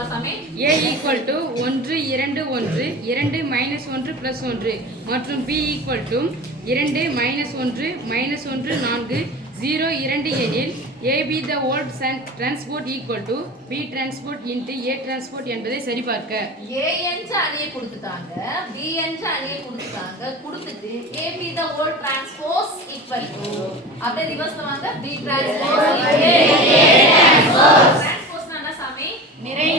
A equal to 1 2 1 2 minus 1 plus 1 மற்றும் B equal to 2 minus 1 minus 1 4 0 2 எனில் AB the whole transport equal to B transport into A transport என்பதை சரிபார்க்க. A என்ற அணியை கொடுத்துட்டாங்க, B என்ற அணியை கொடுத்துட்டாங்க, கொடுத்துட்டு AB the whole transpose equal to அப்படியே ரிவர்ஸ்ல வாங்க B transpose A transpose transpose என்ன சாமி? நிறை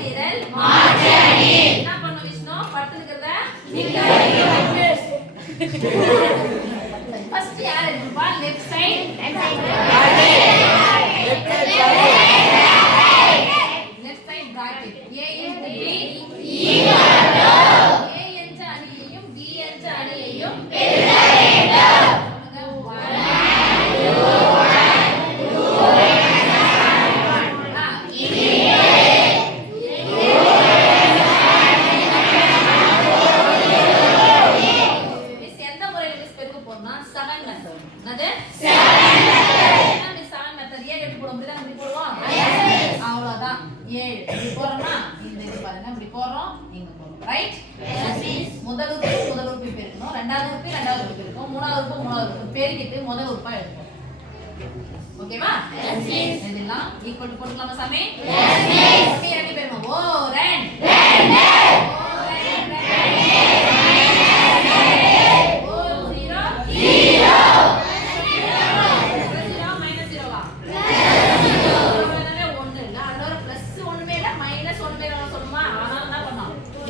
நிரல் மாற்று அணி. என்ன பண்ண விஷ்ணு? படுத்துக்கிறத நிக்க ஃபர்ஸ்ட் யார் எடுப்பா? Left side left side bracket A into B equal to A என்ற அணியையும் B என்ற அணியையும் பெருக்க வேண்டும். முதல் உறுப்பு பெருக்கணும், இரண்டாவது உறுப்பு பெருக்கணும், மூணாவது உறுப்பு பெருக்கிட்டு முதல் உறுப்பா எடுக்கணும். ஓகேவா? இதெல்லாம் ஈக்குவல் போட்டுக்கலாமா சாமி? ஓகே ரெண்டு பேரும் ஓ ரெண்ட்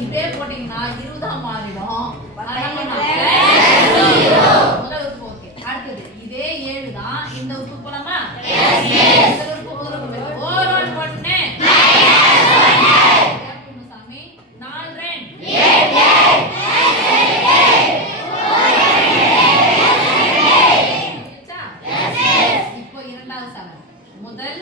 இப்படியே போட்டீங்கன்னா 20 மாறிடும். முதல் உறுப்பு ஓகே. அடுத்தது இதே 7 தான். இந்த உறுப்பு போலாமா? இந்த உறுப்பு முதல் உறுப்பு ஓவர் போட்டுனே சாமி 4 2 இப்போ இரண்டாவது சமன் முதல்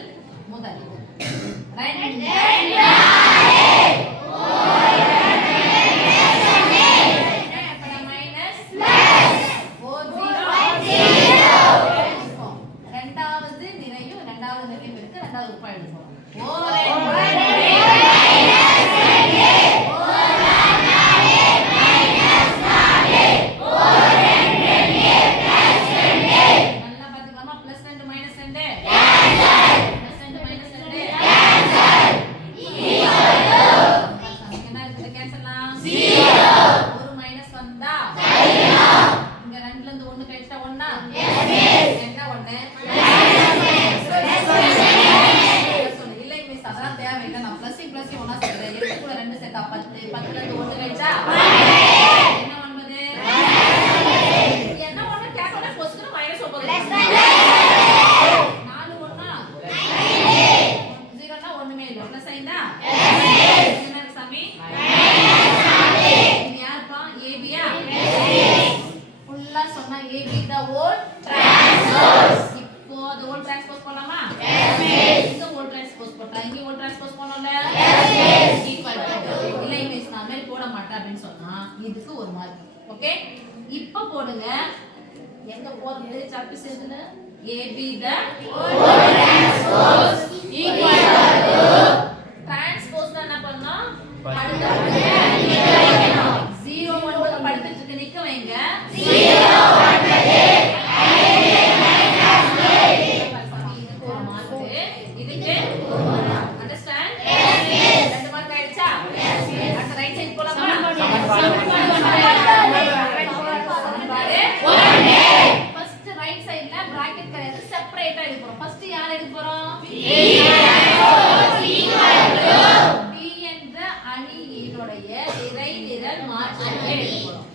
இதுக்கு ஒரு மார்க். ஓகே இப்போ போடுங்க எங்க போடுறது soft சேர்த்துன AB the whole transpose equal to transpose என்ன பண்ணனும் அடுத்து நிக்க வைக்கணும் 0 1 படுத்துட்டு நிக்க வைங்க 0 1 ஒரு மார்க் இதுக்கு அண்டர்ஸ்டாண்ட் ரெண்டு மார்க் ஆயிடுச்சா அடுத்து ரைட் சைடு போலாமா ஃபர்ஸ்ட் ரைட் சைடுல பிராக்கெட் கிடையாது செப்பரேட்டா எடுக்க போறோம் ஃபர்ஸ்ட் யார் எடுக்க போறோம் B என்ற அணியினுடைய நிறை நிரல் மாற்றத்தை எடுக்க போறோம்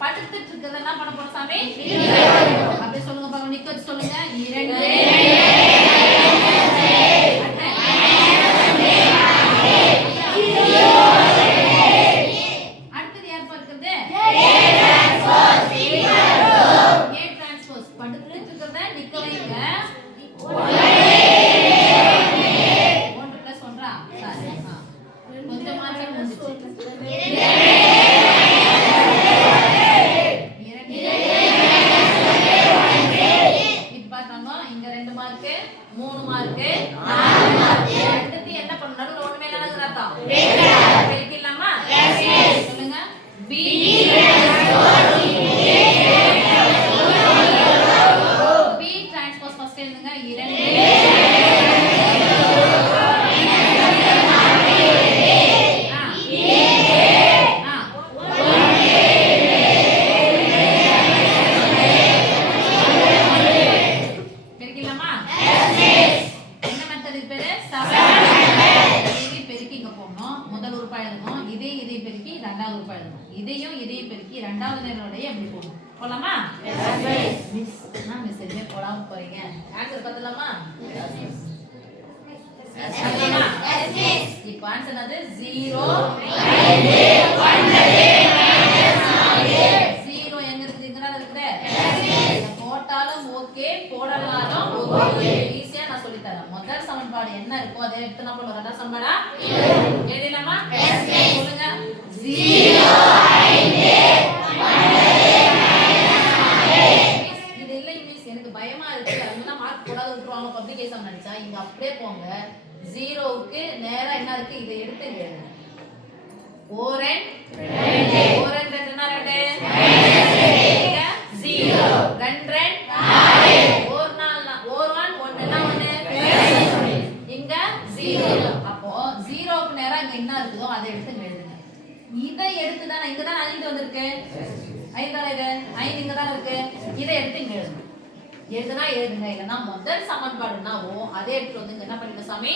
படுத்துட்டு இருக்கிறத என்ன பண்ண போறோம் சாமி அப்படியே சொல்லுங்க பாருங்க நிக்க வச்சு சொல்லுங்க 2 2 உறுப்பு எழுதணும். இதையும் பெருக்கி இரண்டாவது நேரோடய எப்படி போடணும்? போலாமா? மிஸ் என்ன மிஸ் எதுவுமே போடாம போறீங்க? ஆன்சர் பார்த்தலாமா? இப்போ ஆன்சர் என்னது? 0 0 எங்க இருக்குது? இங்க தான் இருக்குது. போட்டாலும் ஓகே, போடலாலும் ஓகே. ஈஸியா நான் சொல்லி தரேன். முதல் சமன்பாடு என்ன இருக்கோ அதை எடுத்து நம்ம ரெண்டாவது சமன்பாடா எழுதலாமா? சொல்லுங்க. 0 இது இல்லை மிஸ், எனக்கு பயமா இருக்கு, அதனால மார்க் போடாத விட்டுருவாங்க பப்ளிக் எக்ஸாம் நினைச்சா. இங்க அப்படியே போங்க. 0க்கு நேரா என்ன இருக்கு? இதை எடுத்து எழுதுங்க. ஓரன் 2 ஓரன் 2 என்ன 2 0 2 4 ஓர் 4 ஓர் 1 1 னா 1 இங்க 0. அப்போ 0க்கு நேரா இங்க என்ன இருக்குதோ அதை எடுத்து எழுதுங்க. இதை எடுத்து தான் இங்க தான் 5 வந்திருக்கு. 5 இது 5 இங்க தான் இருக்கு. இதை எடுத்து இங்க எழுதுங்க. எழுதுனா எழுதுங்க. இல்லனா முதல் சமன்பாடுனாவோ அதே எடுத்து வந்து என்ன பண்ணிட்டு சாமி